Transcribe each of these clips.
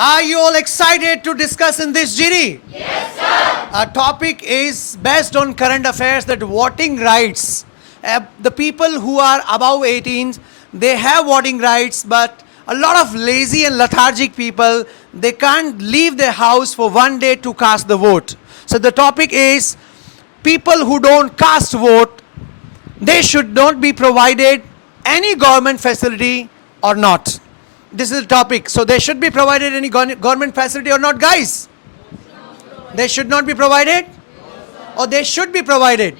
Are you all excited to discuss in this GD? Yes, sir. Our topic is based on current affairs, that voting rights. The people who are above 18, they have voting rights, but a lot of lazy and lethargic people, they can't leave their house for one day to cast the vote. So the topic is people who don't cast vote, they should not be provided any government facility or not. This is the topic. So they should be provided any government facility or not, guys? They should not be provided? Or they should be provided?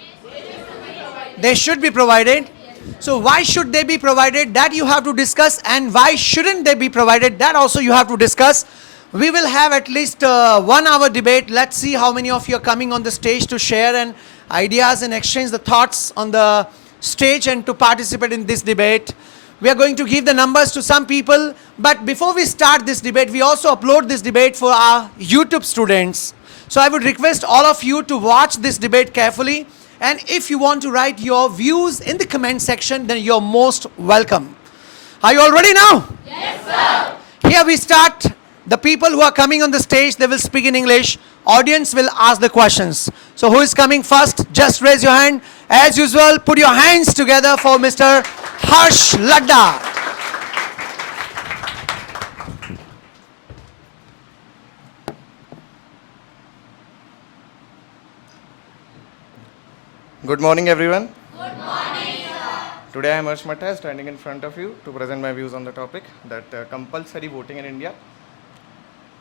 They should be provided. So why should they be provided? That you have to discuss. And why shouldn't they be provided? That also you have to discuss. We will have at least 1 hour debate. Let's see how many of you are coming on the stage to share and ideas and exchange the thoughts on the stage and to participate in this debate. We are going to give the numbers to some people. But before we start this debate, we also upload this debate for our YouTube students. So I would request all of you to watch this debate carefully. And if you want to write your views in the comment section, then you're most welcome. Are you all ready now? Yes, sir. Here we start. The people who are coming on the stage, they will speak in English. Audience will ask the questions. So who is coming first? Just raise your hand. As usual, put your hands together for Mr. Harsh Ladda. Good morning, everyone. Good morning, sir. Today I am Harsh Ladda, standing in front of you to present my views on the topic that compulsory voting in India.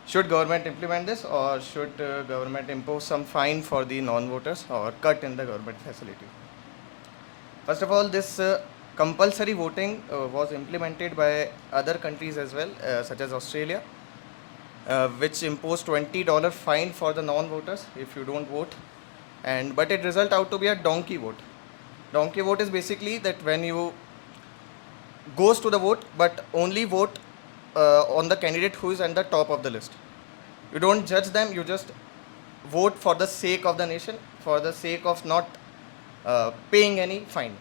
Should government implement this, or should government impose some fine for the non-voters or cut in the government facility? First of all, this compulsory voting was implemented by other countries as well, such as Australia, which imposed $20 fine for the non-voters if you don't vote. But it result out to be a donkey vote. Donkey vote is basically that when you goes to the vote, but only vote on the candidate who is at the top of the list. You don't judge them, you just vote for the sake of the nation, for the sake of not paying any fine.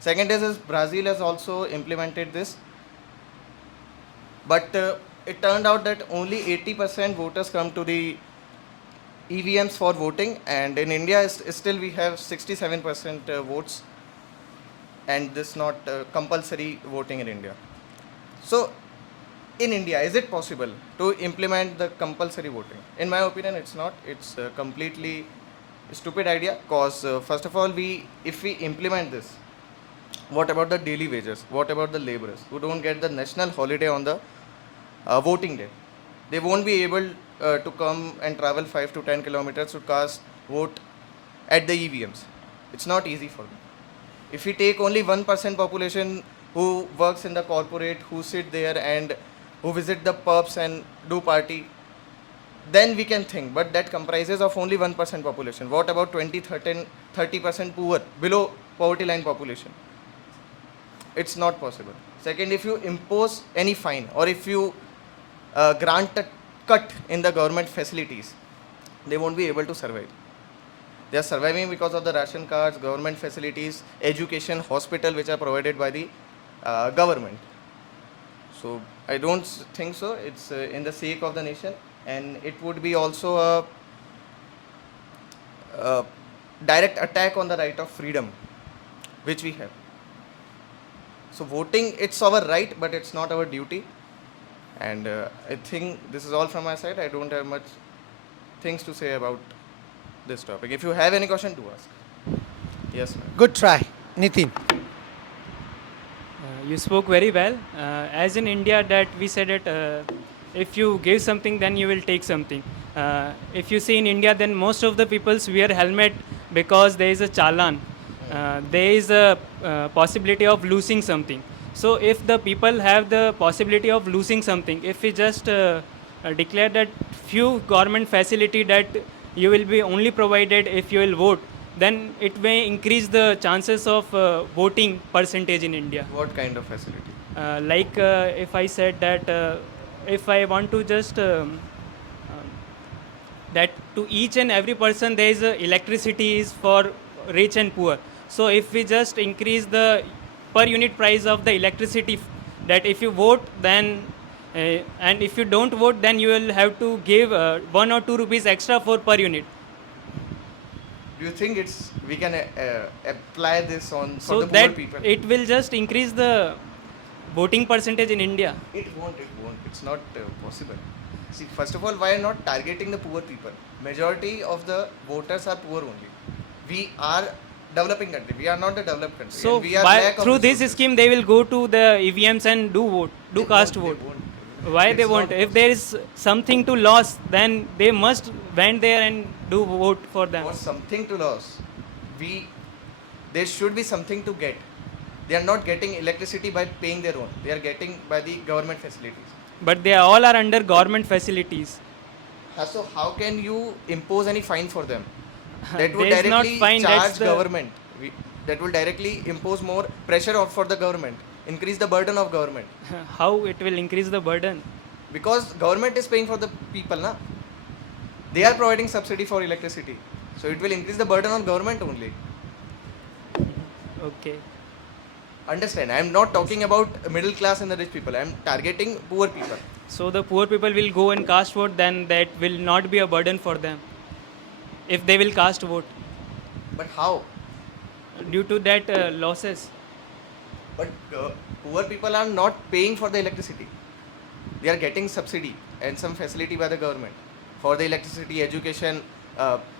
Second is Brazil has also implemented this, but it turned out that only 80% voters come to the EVMs for voting, and in India still we have 67% votes, and this not compulsory voting in India. So in India, is it possible to implement the compulsory voting? In my opinion, it's not. It's a completely stupid idea, because first of all, if we implement this, what about the daily wages? What about the laborers who don't get the national holiday on the voting day? They won't be able to come and travel 5 to 10 kilometers to cast vote at the EVMs. It's not easy for them. If we take only 1% population who works in the corporate, who sit there and who visit the pubs and do party, then we can think. But that comprises of only 1% population. What about 30% poor, below poverty line population? It's not possible. Second, if you impose any fine, or if you grant a cut in the government facilities, they won't be able to survive. They are surviving because of the ration cards, government facilities, education, hospital, which are provided by the government. So I don't think so. It's in the sake of the nation, and it would be also a direct attack on the right of freedom, which we have. So voting, it's our right, but it's not our duty. And I think this is all from my side. I don't have much things to say about this topic. If you have any question, to ask. Yes, ma'am. Good try. Nitin. You spoke very well. As in India, that we said that if you give something, then you will take something. If you see in India, then most of the people wear helmet because there is a challan. There is a possibility of losing something. So if the people have the possibility of losing something, if we just declare that few government facility that you will be only provided if you will vote, then it may increase the chances of voting percentage in India. What kind of facility? If I said that if I want to just that to each and every person there is electricity is for rich and poor. So if we just increase the per unit price of the electricity, that if you vote, then And if you don't vote, then you will have to give 1 or 2 rupees extra for per unit. Do you think we can apply this on for So the poor that people? it will just increase the voting percentage in India. It won't. It won't. It's not possible. See, first of all, why not targeting the poor people? Majority of the voters are poor only. We are developing country. We are not the developed country. So and we are by, lack of through this resources. scheme, they will go to the EVMs and do vote, do They cast won't, vote. they won't. Why It's they won't? not If there is something to lose, then they must went there and do vote for them. For something to lose, there should be something to get. They are not getting electricity by paying their own. They are getting by the government facilities. But they all are under government facilities. So how can you impose any fine for them? That would There is not directly fine, that's charge the- government. That will directly impose more pressure for the government, increase the burden of government. How it will increase the burden? Because government is paying for the people, na? They are providing subsidy for electricity. So it will increase the burden on government only. Okay. Understand, I am not talking about middle class and the rich people. I am targeting poor people. So the poor people will go and cast vote, then that will not be a burden for them. If they will cast vote, But how? due to that losses. But poor people are not paying for the electricity. They are getting subsidy and some facility by the government for the electricity, education,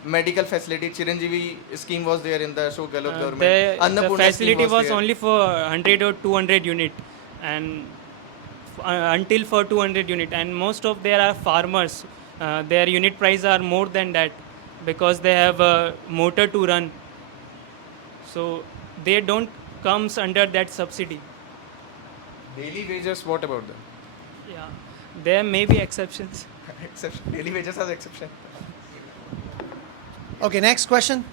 medical facility. Chiranjeevi scheme was there in the Ashok Gehlot government. The Annapurna scheme facility was there. only for 100 or 200 unit, and until for 200 unit, and most of there are farmers. Their unit price are more than that because they have a motor to run. So they don't comes under that subsidy. Daily wages, what about them? Yeah, there may be exceptions. Exception. Daily wages are the exception. Okay, next question.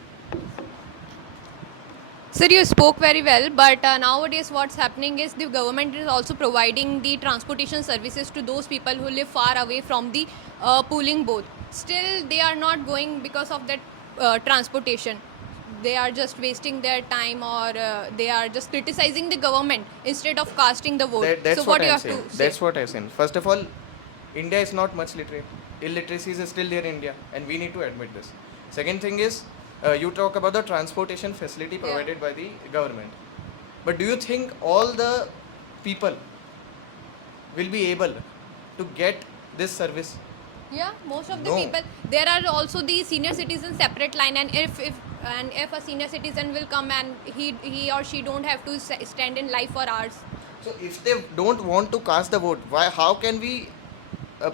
Sir, you spoke very well, but nowadays what's happening is the government is also providing the transportation services to those people who live far away from the pooling board. Still, they are not going because of that transportation. They are just wasting their time, or they are just criticizing the government instead of casting the vote. That's so what do you I'm have saying. to say? That's what I'm saying. First of all, India is not much literate. Illiteracy is still there in India, and we need to admit this. Second thing is, you talk about the transportation facility provided by the government. But do you think all the people will be able to get this service? Yeah, most of the No. people. There are also the senior citizens separate line, and if a senior citizen will come and he or she don't have to stand in line for hours. So if they don't want to cast the vote, why? How can we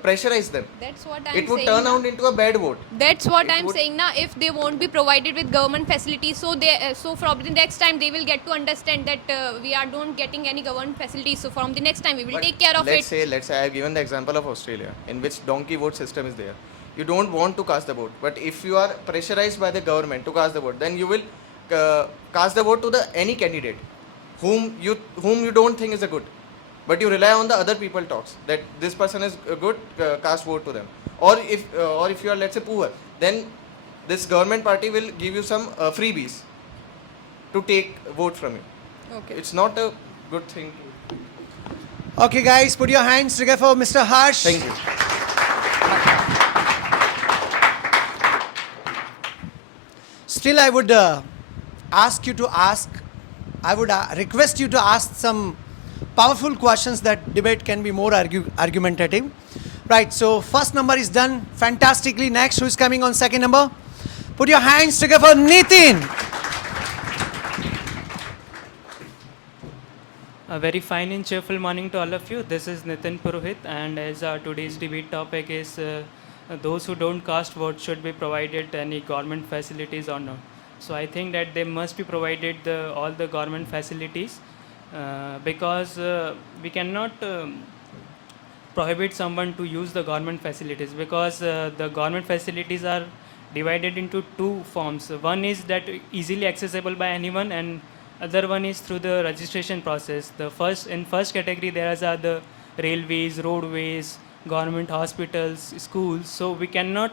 pressurize them? That's what I'm It would saying. turn na. out into a bad vote. That's what it I'm would- saying now. If they won't be provided with government facilities, so probably next time they will get to understand that we are don't getting any government facilities. So from the next time we will But take care of let's it. Let's say I have given the example of Australia, in which donkey vote system is there. You don't want to cast the vote, but if you are pressurized by the government to cast the vote, then you will cast the vote to the any candidate whom you don't think is a good, but you rely on the other people talks that this person is good, cast vote to them. Or if you are, let's say, poor, then this government party will give you some freebies to take vote from you. Okay. It's not a good thing. Okay, guys, put your hands together for Mr. Harsh. Thank you. Still, I would I would request you to ask some powerful questions that debate can be more argumentative. Right, so first number is done fantastically. Next, who is coming on second number? Put your hands together for Nitin. A very fine and cheerful morning to all of you. This is Nitin Purohit, and as our today's debate topic is those who don't cast vote should be provided any government facilities or not. So I think that they must be provided all the government facilities because we cannot prohibit someone to use the government facilities because the government facilities are divided into two forms. One is that easily accessible by anyone, and other one is through the registration process. The first category there are the railways, roadways, government hospitals, schools. So we cannot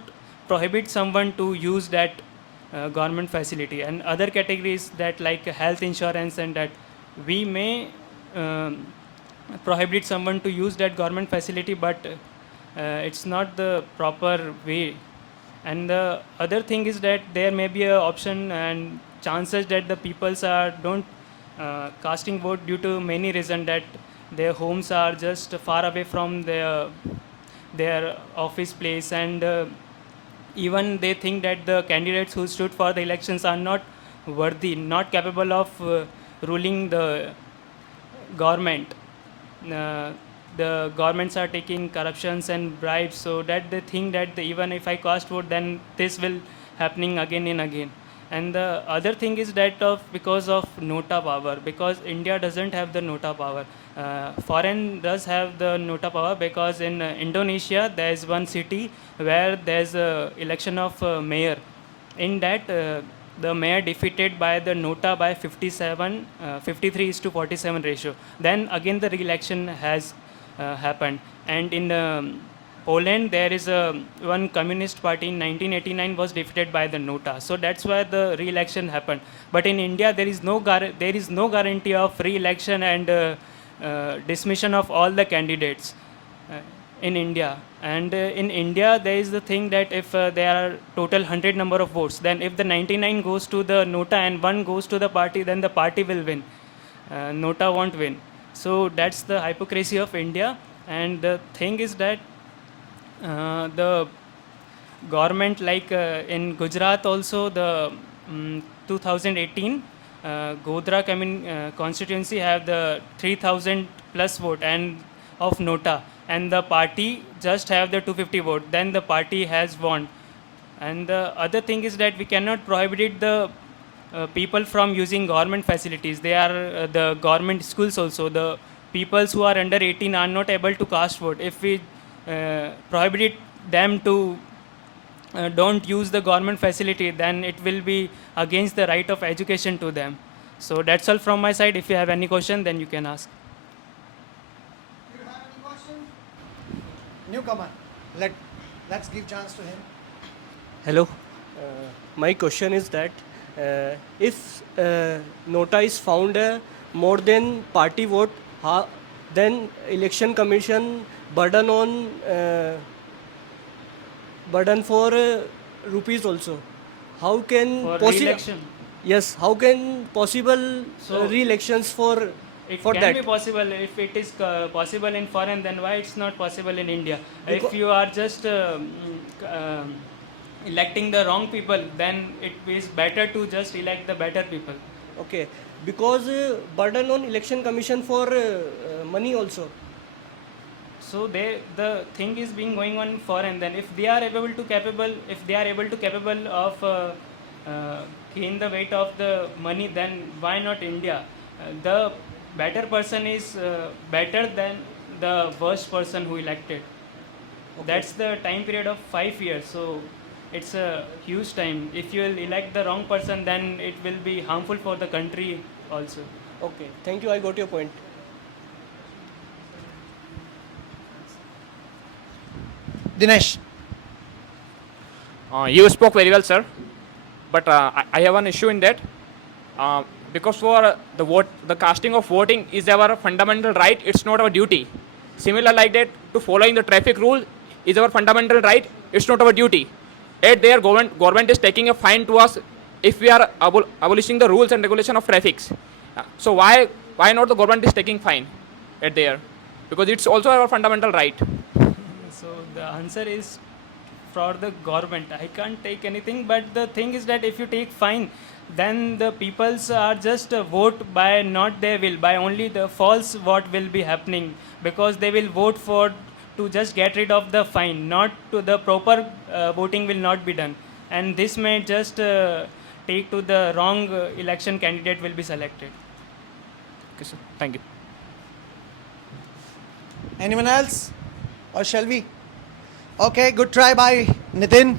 prohibit someone to use that government facility. And other categories that like health insurance, and that we may prohibit someone to use that government facility, but it's not the proper way. And the other thing is that there may be a option and chances that the peoples are don't casting vote due to many reasons, that their homes are just far away from their office place, and even they think that the candidates who stood for the elections are not worthy, not capable of ruling the government. uh, the governments are taking corruptions and bribes, so that they think that even if I cast vote, then this will happening again and again. And the other thing is that because of nota power, because India doesn't have the nota power. Foreign does have the nota power, because in Indonesia there is one city where there's a election of mayor. In that, the mayor defeated by the nota by 53 is to 47 ratio. Then again the re-election has happened. And in Poland, there is a one communist party in 1989 was defeated by the nota. So that's why the re-election happened. But in India, there is no guarantee of re-election and dismission of all the candidates uh, in India. And in India, there is the thing that if there are total 100 number of votes, then if the 99 goes to the nota and 1 goes to the party, then the party will win. Nota won't win. So that's the hypocrisy of India. And the thing is that the government, like in Gujarat also, the 2018 Godhra constituency have the 3,000 plus vote and of nota, and the party just have the 250 vote, then the party has won. And the other thing is that we cannot prohibit the people from using government facilities. They are the government schools also. The peoples who are under 18 are not able to cast vote. If we prohibit them to don't use the government facility, then it will be against the right of education to them. So that's all from my side. If you have any question, then you can ask. Do you have any question? Newcomer. Let's give chance to him. Hello. My question is that if nota is found more than party vote, then election commission burden for rupees also. How can For re-election, Yes. How can possible So- re-elections for it for can that? be possible. If it is possible in foreign, then why it's not possible in India? Because- If you are just electing the wrong people, then it is better to just elect the better people. Okay. Because burden on election commission for money also. So the thing is being going on in foreign. Then if they are able to capable of gain the weight of the money, then why not India? The better person is better than the worst person who elected. That's the time period of 5 years. So it's a huge time. If you will elect the wrong person, then it will be harmful for the country also. Okay. Thank you. I got your point. Dinesh. You spoke very well, sir. But I have one issue in that. Because for the vote, the casting of voting is our fundamental right. It's not our duty. Similar like that, to following the traffic rule is our fundamental right. It's not our duty. Yet their government is taking a fine to us if we are abolishing the rules and regulation of traffic. So why not the government is taking fine at there? Because it's also our fundamental right. So the answer is for the government. I can't take anything, but the thing is that if you take fine, then the peoples are just vote by not their will, by only the false vote will be happening, because they will vote for to just get rid of the fine, not to the proper voting will not be done, and this may just take to the wrong election candidate will be selected. Okay, sir. Thank you. Anyone else? Or shall we? Okay, good try by Nitin.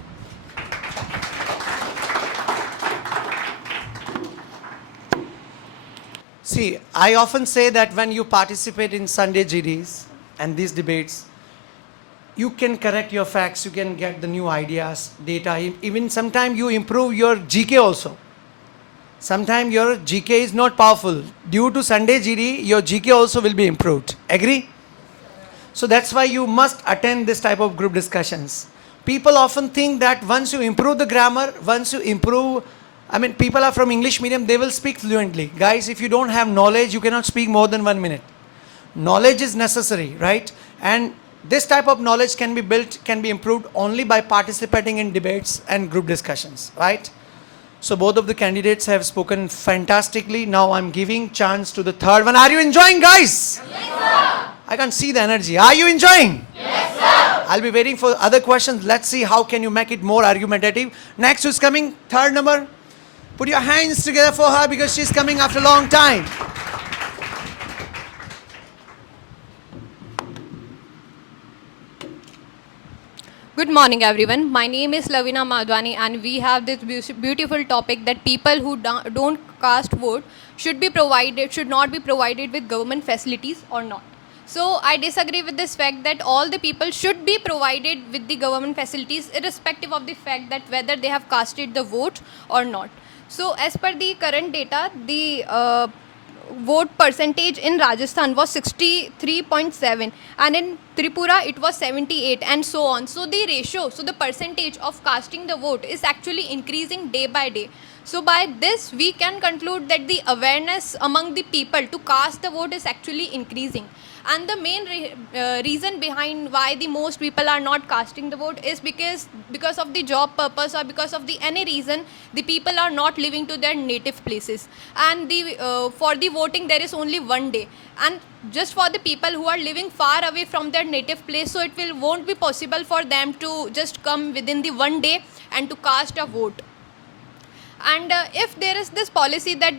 See, I often say that when you participate in Sunday GDs and these debates, you can correct your facts, you can get the new ideas, data, even sometimes you improve your GK also. Sometimes your GK is not powerful. Due to Sunday GD, your GK also will be improved. Agree? So that's why you must attend this type of group discussions. People often think that once you improve the grammar, once you improve, people are from English medium, they will speak fluently. Guys, if you don't have knowledge, you cannot speak more than 1 minute. Knowledge is necessary, right? And this type of knowledge can be built, can be improved only by participating in debates and group discussions, right? So both of the candidates have spoken fantastically. Now I'm giving chance to the third one. Are you enjoying, guys? Yes, sir. I can see the energy. Are you enjoying? Yes, sir. I'll be waiting for other questions. Let's see how can you make it more argumentative. Next who's coming? Third number. Put your hands together for her because she's coming after a long time. Good morning, everyone. My name is Lavina Madhwani, and we have this beautiful topic that people who don't cast vote should not be provided with government facilities or not. So I disagree with this fact that all the people should be provided with the government facilities irrespective of the fact that whether they have casted the vote or not. So as per the current data, the vote percentage in Rajasthan was 63.7 and in Tripura it was 78 and so on. So the ratio, so the percentage of casting the vote is actually increasing day by day. So by this we can conclude that the awareness among the people to cast the vote is actually increasing. And the main reason behind why the most people are not casting the vote is because of the job purpose or because of the any reason the people are not living to their native places. And for the voting there is only 1 day. And just for the people who are living far away from their native place, so it won't be possible for them to just come within the 1 day and to cast a vote. And if there is this policy that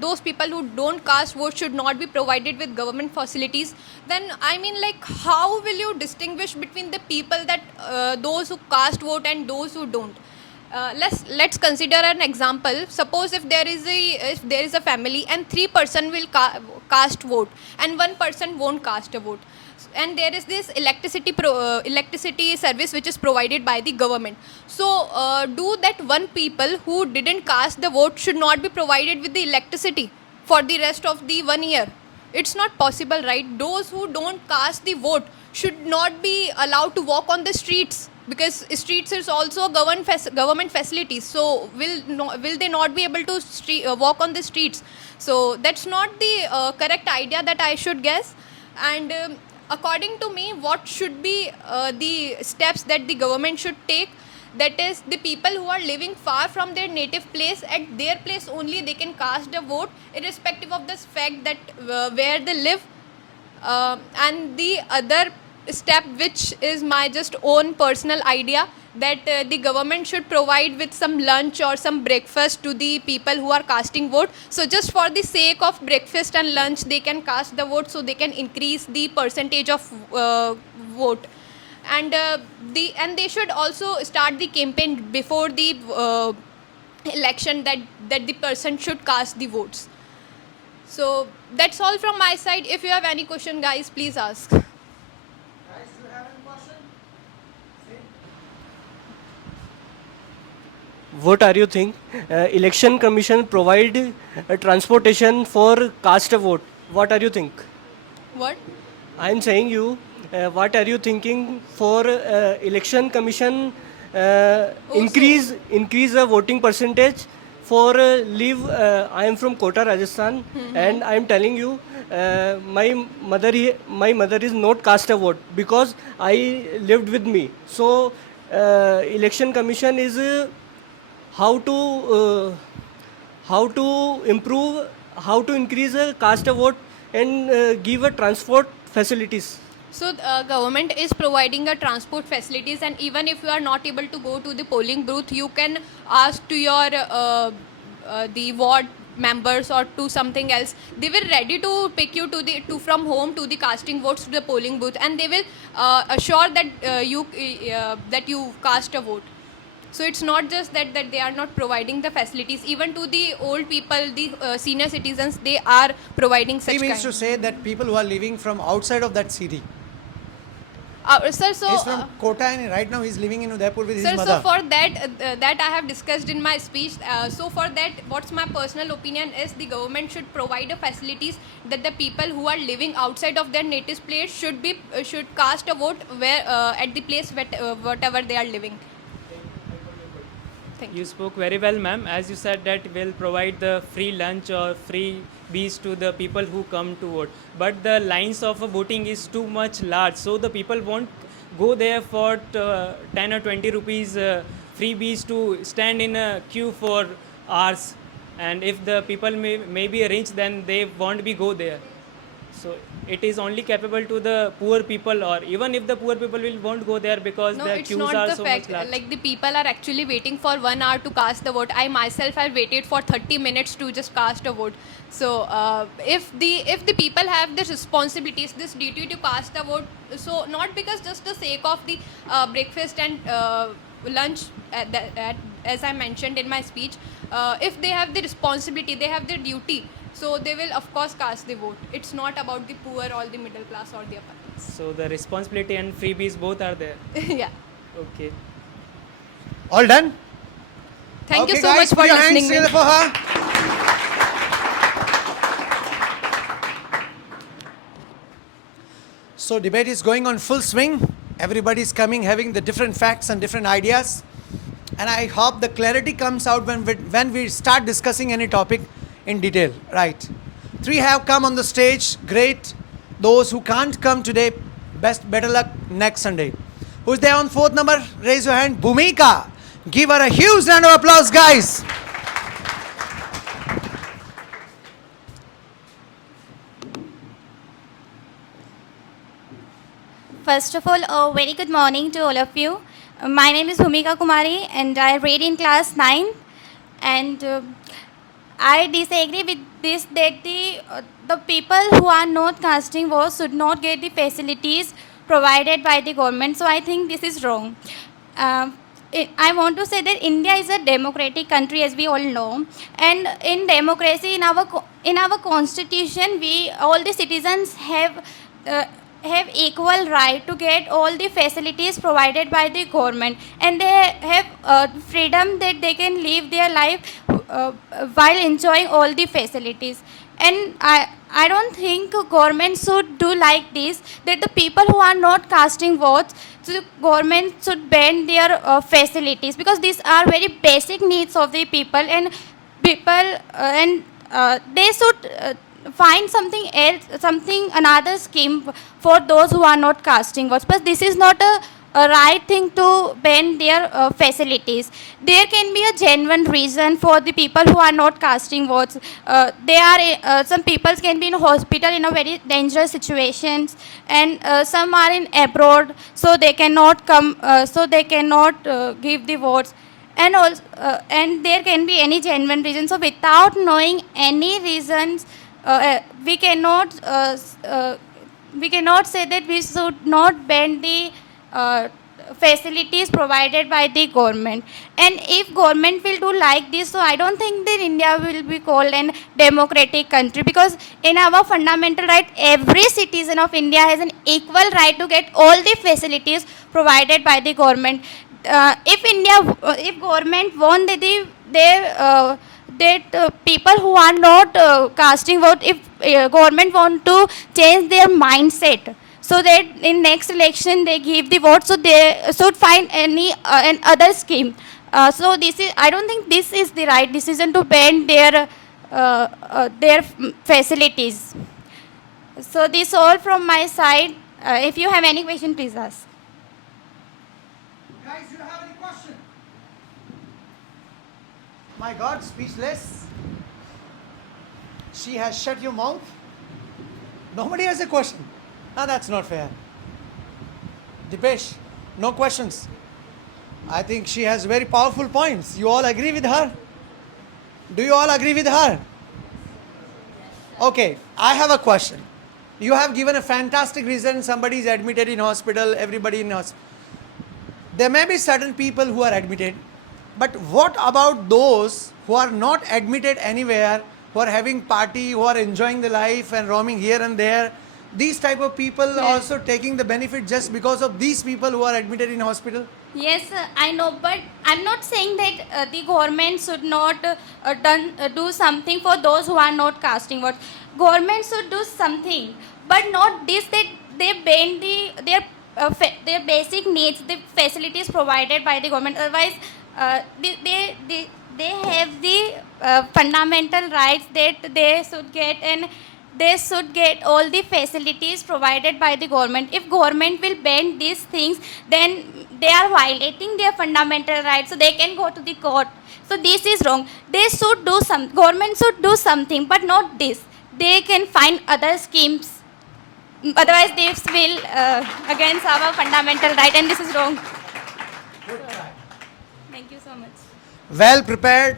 those people who don't cast vote should not be provided with government facilities, then how will you distinguish between the people that those who cast vote and those who don't? Let's consider an example. Suppose if there is a family and 3 person will cast vote and 1 person won't cast a vote, and there is this electricity service which is provided by the government. So do that 1 people who didn't cast the vote should not be provided with the electricity for the rest of the 1 year? It's not possible, right? Those who don't cast the vote should not be allowed to walk on the streets, because streets is also government facilities. So will they not be able to walk on the streets? So that's not the correct idea that I should guess. And according to me, what should be the steps that the government should take? That is, the people who are living far from their native place, at their place only they can cast a vote, irrespective of the fact that where they live. And the other step, which is my just own personal idea, that the government should provide with some lunch or some breakfast to the people who are casting vote. So just for the sake of breakfast and lunch, they can cast the vote, so they can increase the percentage of vote. And they should also start the campaign before the election that the person should cast the votes. So that's all from my side. If you have any question, guys, please ask. What are you think? Election Commission provide transportation for cast a vote. What are you think? What? I am saying you. What are you thinking for Election Commission increase the voting percentage for live? I am from Kota, Rajasthan, and I am telling you, my mother is not cast a vote because I lived with me. So Election Commission is how to improve, how to increase a cast a vote and give a transport facilities. So government is providing a transport facilities, and even if you are not able to go to the polling booth, you can ask to your the ward members or to something else. They will ready to pick you to from home to the casting votes to the polling booth, and they will assure that you cast a vote. So it's not just that they are not providing the facilities. Even to the old people, the senior citizens, they are providing such He means to say that people who are living from outside of that city, Sir, so He's from Kota and right now he's living in Udaipur with his sir, mother. so for that I have discussed in my speech. So for that, what's my personal opinion is the government should provide the facilities that the people who are living outside of their native place should cast a vote where at the place whatever they are living. Thank you. You spoke very well, ma'am. As you said that we'll provide the free lunch or free bees to the people who come to vote. But the lines of voting is too much large, so the people won't go there for 10 or 20 rupees free bees to stand in a queue for hours. And if the people may be rich, then they won't be go there. So it is only capable to the poor people, or even if the poor people won't go there because No, the it's queues not are the so fact. much large. Like the people are actually waiting for 1 hour to cast the vote. I myself have waited for 30 minutes to just cast a vote. So if the people have this responsibilities, this duty to cast the vote, so not because just the sake of the breakfast and lunch, as I mentioned in my speech, if they have the responsibility, they have the duty. So they will of course cast the vote. It's not about the poor or the middle class or the upper class. So the responsibility and freebies both are there. Yeah. Okay. All done? Thank Okay, you so guys, much put for your hands listening. together for her. So debate is going on full swing. Everybody's coming, having the different facts and different ideas. And I hope the clarity comes out when we start discussing any topic in detail. Right. 3 have come on the stage. Great. Those who can't come today, better luck next Sunday. Who's there on 4th number? Raise your hand. Bhumika. Give her a huge round of applause, guys. First of all, a very good morning to all of you. My name is Bhumika Kumari and I read in class 9. And I disagree with this that the people who are not casting votes should not get the facilities provided by the government. So I think this is wrong. I want to say that India is a democratic country, as we all know, and in democracy, in our constitution, we all the citizens have equal right to get all the facilities provided by the government, and they have freedom that they can live their life while enjoying all the facilities. And I don't think government should do like this, that the people who are not casting votes, so the government should ban their facilities, because these are very basic needs of the people, and they should find something else, another scheme for those who are not casting votes. But this is not a right thing to ban their facilities. There can be a genuine reason for the people who are not casting votes. Some people can be in hospital in a very dangerous situations, and some are in abroad, so they cannot come, give the votes. And also, and there can be any genuine reason. So without knowing any reasons, we cannot say that we should not ban the facilities provided by the government. And if government will do like this, so I don't think that India will be called an democratic country, because in our fundamental right, every citizen of India has an equal right to get all the facilities provided by the government. If government want that people who are not casting vote, if government want to change their mindset, so that in next election they give the vote, so they should find any other scheme. So I don't think this is the right decision to ban their facilities. So this all from my side. If you have any question, please ask. Guys, do you have any question? My God, speechless. She has shut your mouth. Nobody has a question. Now that's not fair. Dipesh, no questions. I think she has very powerful points. You all agree with her? Do you all agree with her? Okay, I have a question. You have given a fantastic reason. Somebody is admitted in hospital, everybody in hospital. There may be certain people who are admitted, but what about those who are not admitted anywhere, who are having party, who are enjoying the life and roaming here and there? these type of people also taking the benefit just because of these people who are admitted in hospital? Yes, I know, but I'm not saying that the government should not do something for those who are not casting votes. Government should do something, but not this that they ban their basic needs, the facilities provided by the government. Otherwise, they have the fundamental rights that they should get, and they should get all the facilities provided by the government. If government will ban these things, then they are violating their fundamental rights, so they can go to the court. So this is wrong. They should do some, government should do something, but not this. They can find other schemes. Otherwise, this will against our fundamental right, and this is wrong. Thank you so much. Well prepared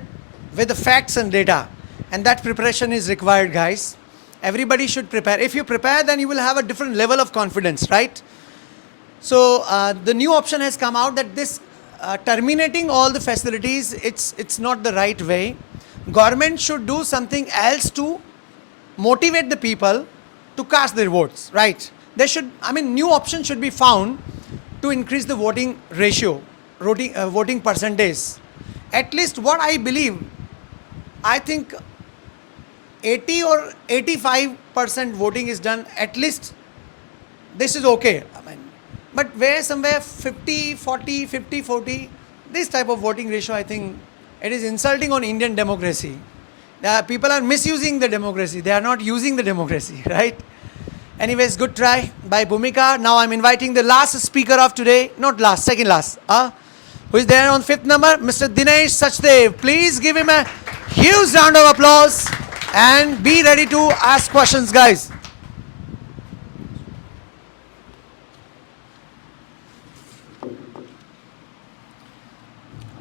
with the facts and data, and that preparation is required, guys. Everybody should prepare. If you prepare, then you will have a different level of confidence, right? So the new option has come out that this terminating all the facilities, it's not the right way. Government should do something else to motivate the people to cast their votes, right? There should, I mean, new options should be found to increase the voting ratio, voting percentage. At least what I believe, I think 80 or 85% voting is done. At least this is okay. I mean, but where somewhere 50, 40, 50, 40, this type of voting ratio, I think it is insulting on Indian democracy. People are misusing the democracy. They are not using the democracy, right? Anyways, good try by Bhumika. Now I'm inviting the last speaker of today. Not last, second last. Who is there on fifth number? Mr. Dinesh Sachdev. Please give him a huge round of applause and be ready to ask questions, guys.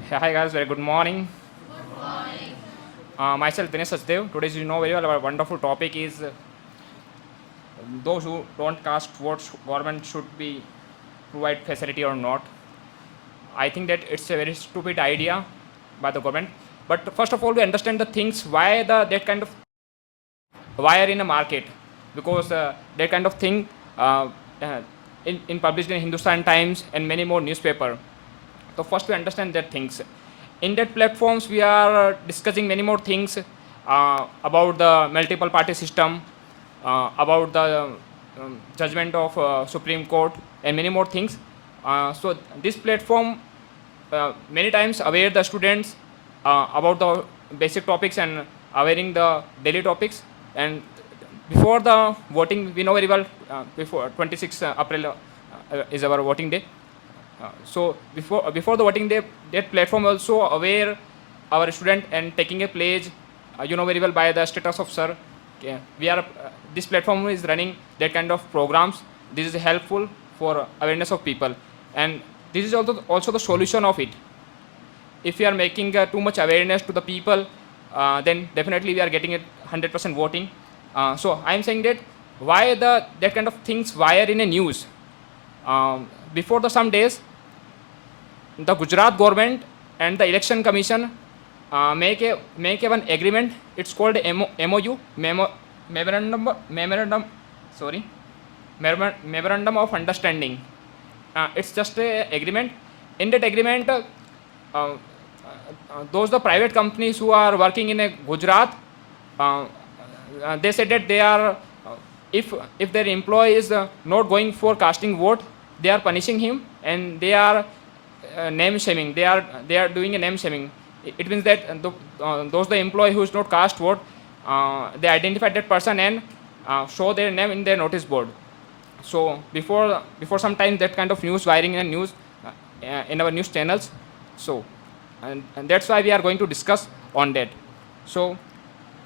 Hi guys, very good morning. Myself Dinesh Sachdev. Today, as you know very well, our wonderful topic is those who don't cast votes, government should be provide facility or not. I think that it's a very stupid idea by the government. But first of all, we understand the things why that kind of why are in a market, because that kind of thing in published in Hindustan Times and many more newspaper. So first we understand that things. In that platforms we are discussing many more things about the multiple party system, about the judgment of Supreme Court and many more things. So this platform many times aware the students about the basic topics and awareing the daily topics. And before the voting, we know very well before 26 April is our voting day. So before the voting day, that platform also aware our student and taking a pledge. You know very well by the status of sir. We are this platform is running that kind of programs. This is helpful for awareness of people, and this is also the solution of it. If we are making too much awareness to the people, then definitely we are getting it 100% voting. So I am saying that why that kind of things wire in a news. Before the some days, the Gujarat government and the election commission make one agreement. It's called MOU, memorandum of understanding. It's just a agreement. In that agreement, those the private companies who are working in a Gujarat, they said that they are if their employee is not going for casting vote, they are punishing him, and they are name shaming. They are doing a name shaming. It means that those the employee who is not cast vote, they identify that person and show their name in their notice board. So before some time that kind of news wiring and news in our news channels. So and that's why we are going to discuss on that. So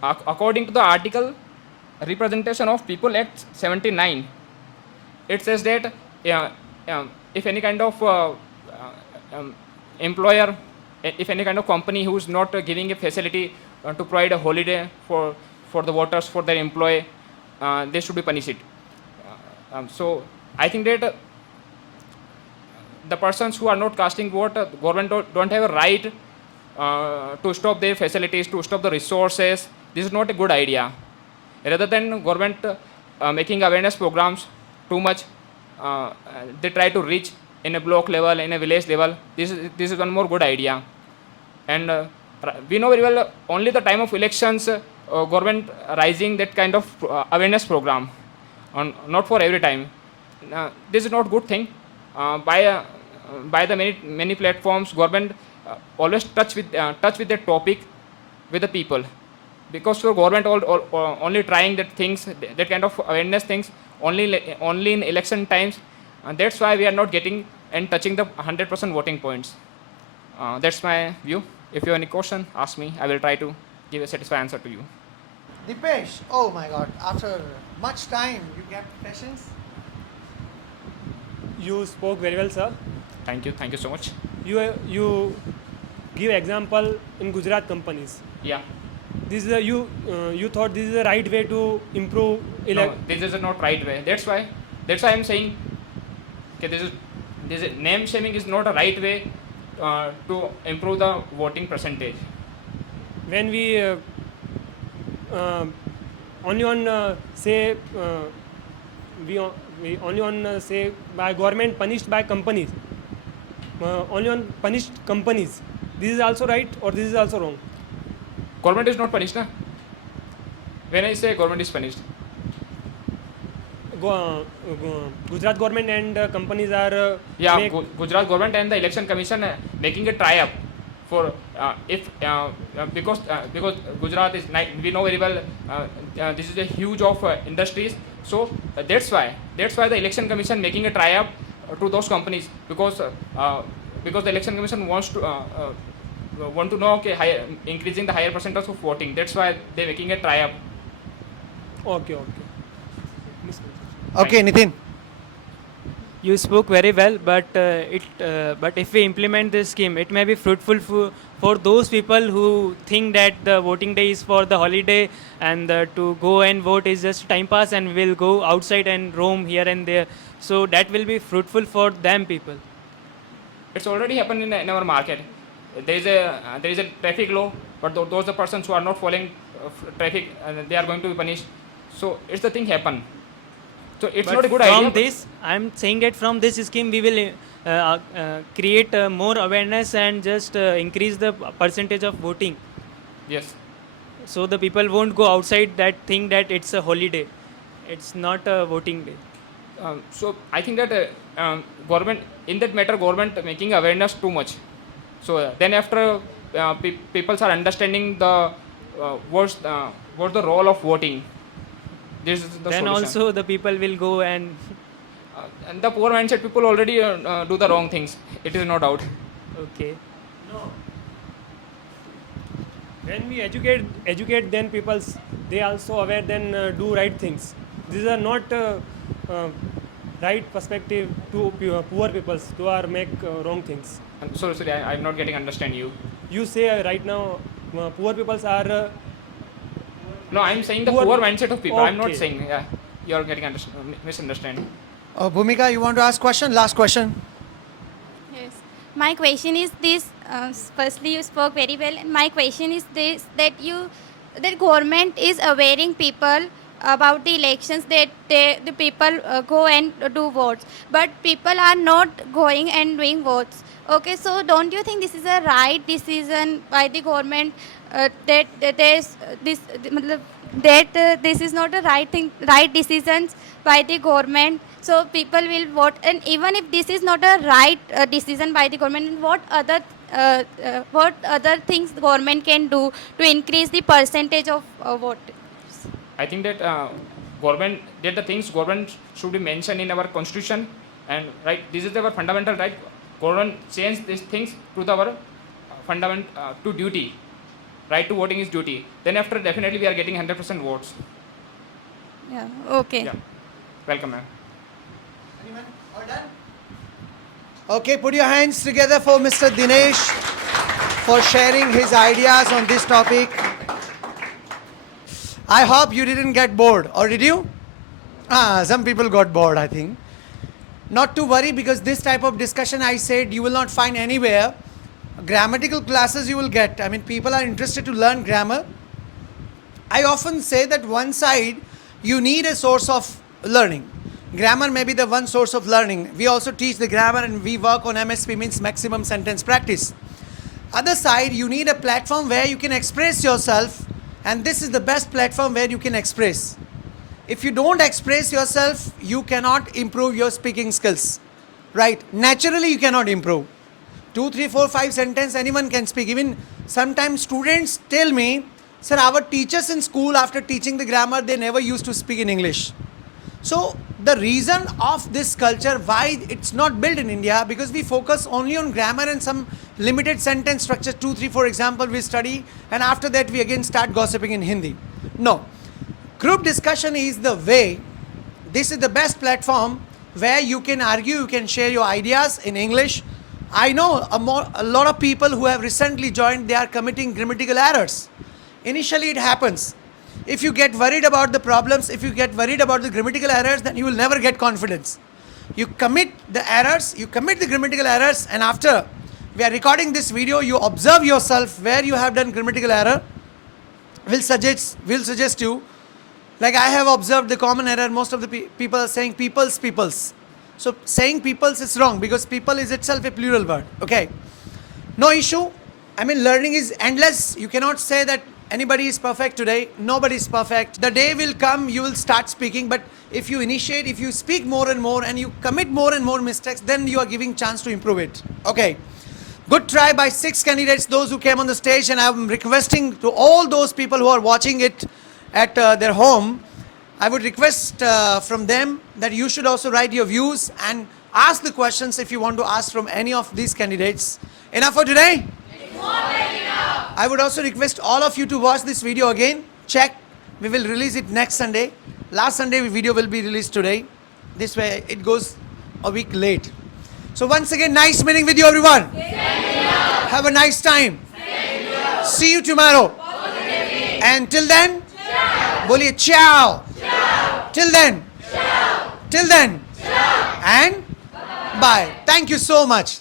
according to the article Representation of People Act 79, it says that if any kind of employer, if any kind of company who is not giving a facility to provide a holiday for the voters, for their employee, they should be punished. So I think that the persons who are not casting vote, government don't have a right to stop their facilities, to stop the resources. This is not a good idea. Rather than government making awareness programs too much. They try to reach in a block level, in a village level. This is one more good idea. And we know very well only the time of elections, government rising that kind of awareness program, not for every time. This is not good thing. By the many platforms, government always touch with that topic with the people, because for government only trying that kind of awareness things only in election times, and that's why we are not getting and touching the 100% voting points. That's my view. If you have any question, ask me. I will try to give a satisfying answer to you. Dipesh, oh my God, after much time, you kept patience. You spoke very well, sir. Thank you so much. You give example in Gujarat companies. Yeah. This is you thought this is the right way to improve No, this is not right way. That's why I'm saying, okay, this is name shaming is not a right way to improve the voting percentage. when we only on say we only on say by government punished by companies, only on punished companies. This is also right or this is also wrong? Government is not punished, na? When I say government is punished, Gujarat government and companies are Gujarat government and the election commission making a tie-up for because Gujarat is we know very well this is a huge of industries, so that's why the election commission making a tie-up to those companies, because the election commission wants to want to know, okay, increasing the higher percentage of voting. That's why they're making a tie-up. okay. Okay, Nitin. You spoke very well, but if we implement this scheme, it may be fruitful for those people who think that the voting day is for the holiday and to go and vote is just time pass and will go outside and roam here and there. So that will be fruitful for them people. It's already happened in our market. There is a traffic law, but those the persons who are not following traffic, they are going to be punished. So it's the thing happen. So it's But not a good from idea. this, I'm saying that from this scheme we will create more awareness and just increase the percentage of voting. Yes. So the people won't go outside that think that it's a holiday. It's not a voting day. So I think that government in that matter, government making awareness too much. So then after people are understanding the what's the role of voting. This is the Then solution. also the people will go and And the poor mindset people already do the wrong things. It is no doubt. okay. When we educate then people, they also aware then do right things. These are not right perspective to poor people to are make wrong things. Sorry, I'm not getting understand you. You say right now poor people are No, I'm saying the Poor- poor mindset of people. I'm not Okay. saying, yeah, you're getting misunderstanding. Bhumika, you want to ask question? Last question. Yes. My question is this. Firstly, you spoke very well. My question is this: that government is awareing people about the elections, that the people go and do votes, but people are not going and doing votes. Okay, so don't you think this is a right decision by the government that there's this that this is not a right decisions by the government? So people will vote, and even if this is not a right decision by the government, what other things the government can do to increase the percentage of vote? I think that government did the things government should be mentioned in our constitution, and right, this is our fundamental right. Government change these things to our fundament to duty. Right to voting is duty. Then after definitely we are getting 100% votes. Yeah. Okay. Yeah. Welcome, ma'am. All done? Okay, put your hands together for Mr. Dinesh for sharing his ideas on this topic. I hope you didn't get bored, or did you? Some people got bored, I think. Not to worry, because this type of discussion, I said, you will not find anywhere. Grammatical classes you will get. I mean, people are interested to learn grammar. I often say that one side you need a source of learning. Grammar may be the one source of learning. We also teach the grammar and we work on MSP, means maximum sentence practice. Other side, you need a platform where you can express yourself, and this is the best platform where you can express. If you don't express yourself, you cannot improve your speaking skills, right? Naturally, you cannot improve. 2, 3, 4, 5 sentence anyone can speak. Even sometimes students tell me, sir, our teachers in school, after teaching the grammar, they never used to speak in English. So the reason of this culture, why it's not built in India, because we focus only on grammar and some limited sentence structure, 2, 3, for example, we study, and after that we again start gossiping in Hindi. No. Group discussion is the way. This is the best platform where you can argue, you can share your ideas in English. I know a lot of people who have recently joined, they are committing grammatical errors. Initially it happens. If you get worried about the problems, if you get worried about the grammatical errors, then you will never get confidence. You commit the errors, you commit the grammatical errors, and after we are recording this video, you observe yourself where you have done grammatical error. We'll suggest you, like I have observed the common error, most of the people are saying peoples. So saying peoples is wrong, because people is itself a plural word, okay? No issue. I mean, learning is endless. You cannot say that anybody is perfect today. Nobody is perfect. The day will come, you will start speaking, but if you initiate, if you speak more and more, and you commit more and more mistakes, then you are giving chance to improve it. Okay. Good try by 6 candidates, those who came on the stage, and I'm requesting to all those people who are watching it at their home, I would request from them that you should also write your views and ask the questions if you want to ask from any of these candidates. Enough for today? I would also request all of you to watch this video again. Check. We will release it next Sunday. Last Sunday video will be released today. This way it goes a week late. So once again, nice meeting with you, everyone. Have a nice time. See you tomorrow. And till then, boliye ciao. Till then, and bye. Thank you so much.